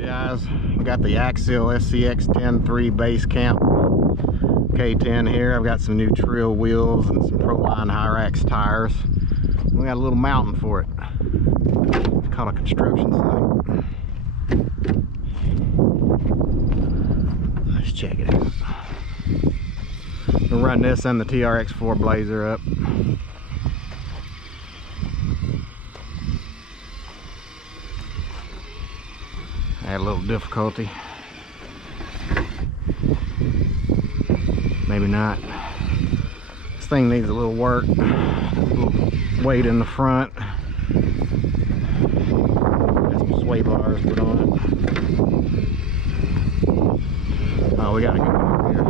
Alright guys, we got the Axial SCX10.3 base camp K10 here. I've got some new trail wheels and some Proline Hyrax tires. We got a little mountain for it. It's called a construction site. Let's check it out. We'll run this and the TRX4 Blazer up. Had a little difficulty. Maybe not. This thing needs a little work. A little weight in the front. Got some sway bars put on it. Oh, we gotta go over here.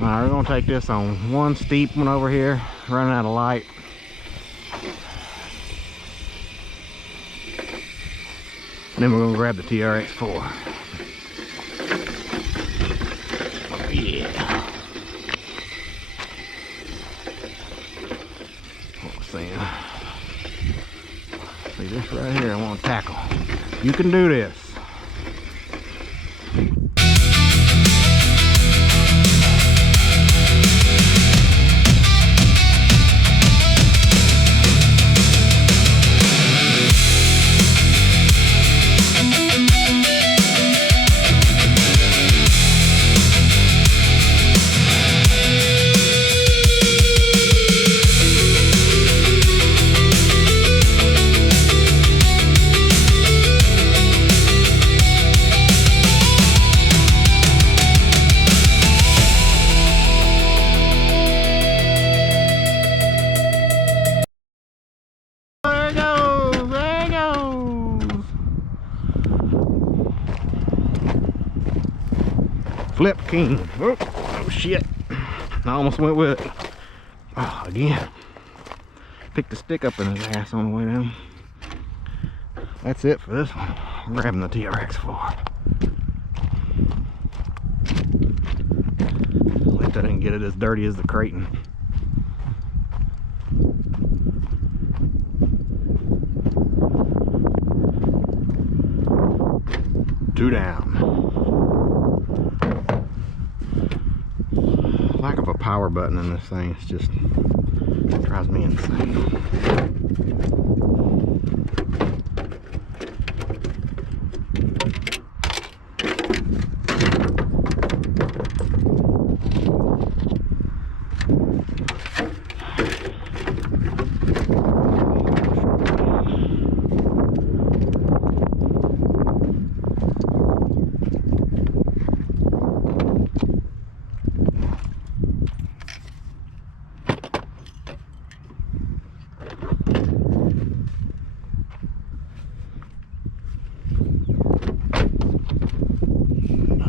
Alright, we're going to take this on one steep one over here, running out of light. And then we're going to grab the TRX4. Oh yeah. What was saying? See this right here, I want to tackle. You can do this. Flip king. Oh shit. I almost went with it. Oh, again. Picked the stick up in his ass on the way down. That's it for this one. I'm grabbing the TRX4. At least I didn't get it as dirty as the K10. 2 down. Lack of a power button in this thing, it's just drives me insane.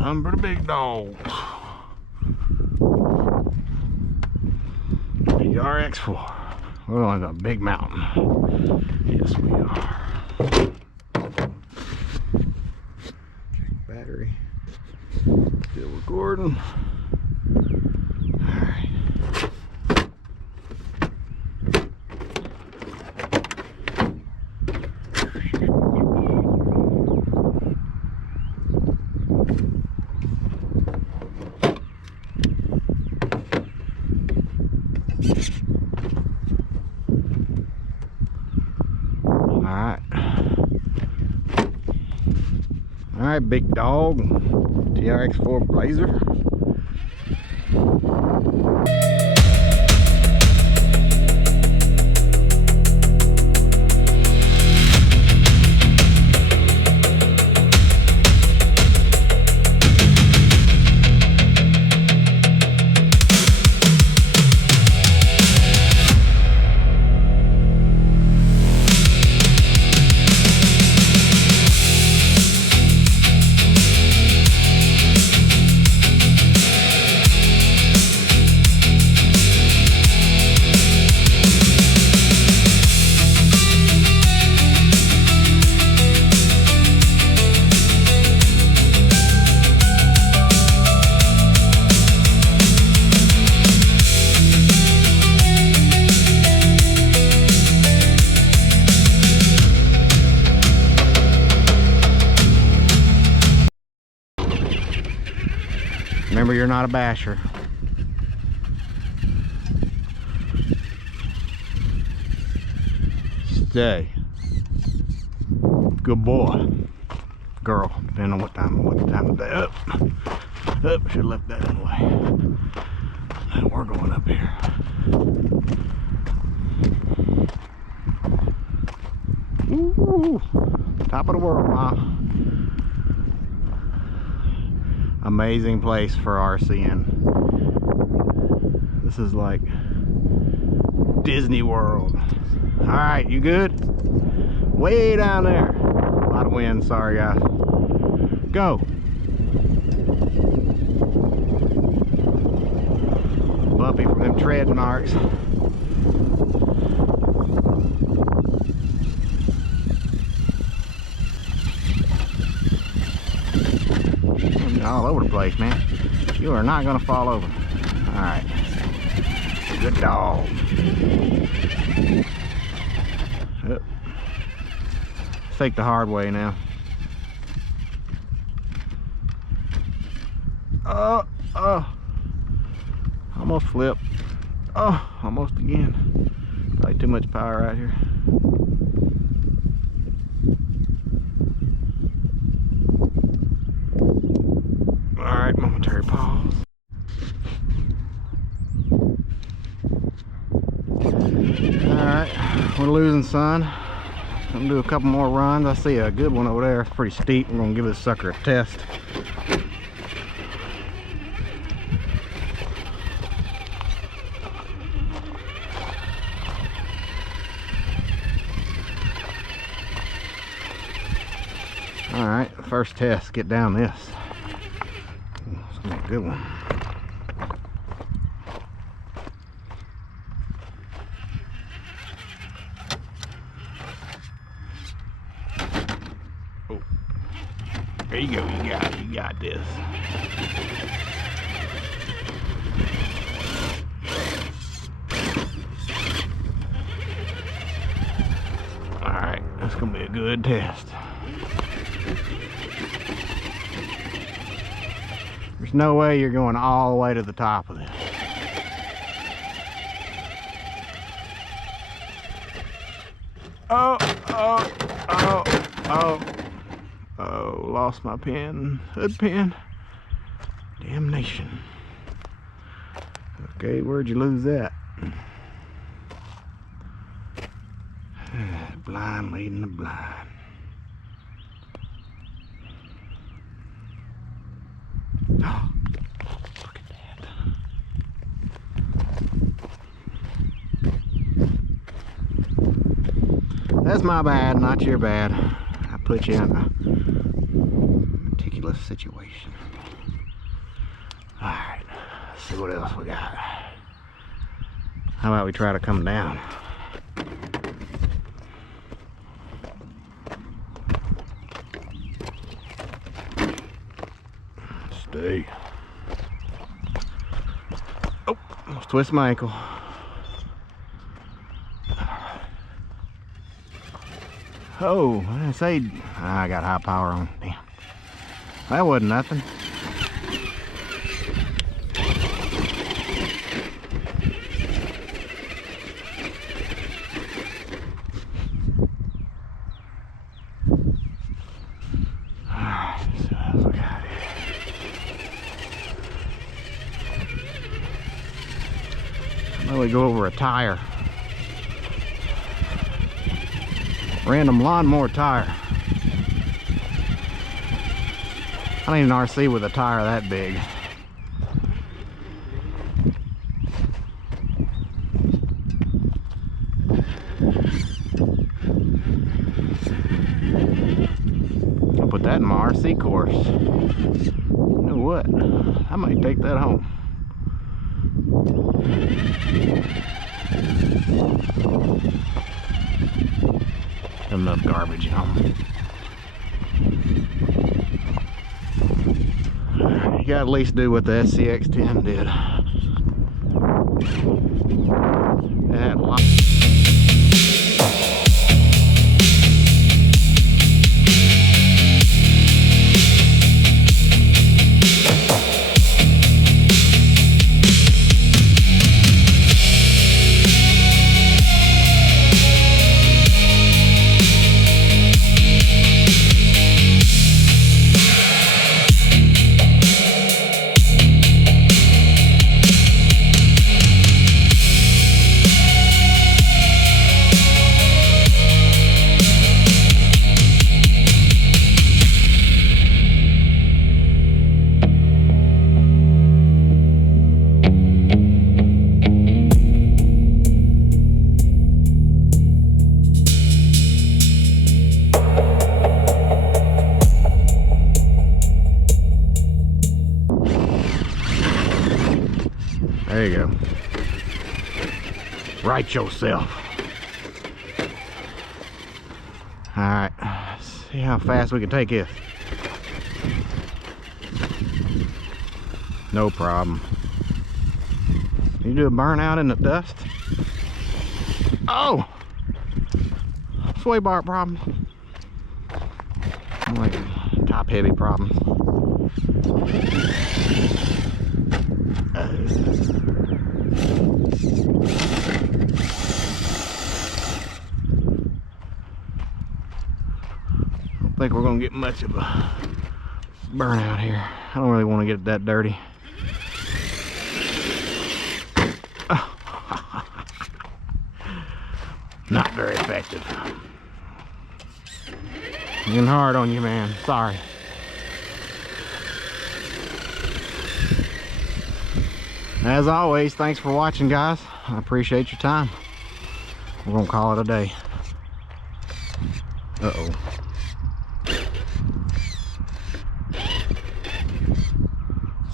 Number the big dog. TRX4. We're on a big mountain. Yes, we are. Check battery. Still recording. Alright. Alright, big dog. TRX4 Blazer. Remember, you're not a basher. Stay. Good boy. Girl, depending on what the time of day. Up. Should have left that in the way. Now we're going up here. Ooh, top of the world, huh? Amazing place for RCing. This is like Disney World. Alright, you good? Way down there. A lot of wind, sorry guys. Go. Bumpy from them tread marks. All over the place, man. You are not gonna fall over. All right, good dog. Let's take the hard way now. Almost flipped. Almost again. Probably too much power out here. Alright, momentary pause. Alright, we're losing sun. I'm gonna do a couple more runs. I see a good one over there. It's pretty steep. We're gonna give this sucker a test. Alright, first test, get down this. It's gonna be a good one. Oh. There you go, you got this. Alright, that's gonna be a good test. There's no way you're going all the way to the top of this. Oh, lost my pen, hood pen. Damnation. Okay, where'd you lose that? Blind leading the blind. Oh, look at that. That's my bad, not your bad. I put you in a ridiculous situation. Alright, let's see what else we got. How about we try to come down? Stay. Oh, almost twist my ankle. Oh, I didn't say I got high power on. Damn. That wasn't nothing. Alright, so what else we got here? How about we go over a tire? Random lawnmower tire. I need an RC with a tire that big. I'll put that in my RC course. You know what? I might take that home. Enough garbage home. You gotta at least do what the SCX10 did. It had a lot. There you go. Right yourself. Alright, see how fast we can take this. No problem. You do a burnout in the dust? Oh! Sway bar problems. Like top heavy problems. I think we're gonna get much of a burnout here. I don't really want to get it that dirty. Not very effective. Getting hard on you, man. Sorry. As always, thanks for watching, guys. I appreciate your time. We're gonna call it a day. Uh-oh.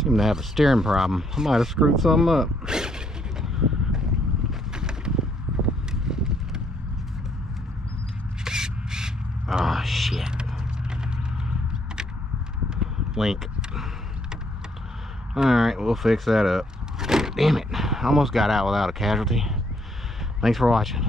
Seem to have a steering problem. I might have screwed something up. Ah, oh, shit. Link. Alright, we'll fix that up. Damn it. Almost got out without a casualty. Thanks for watching.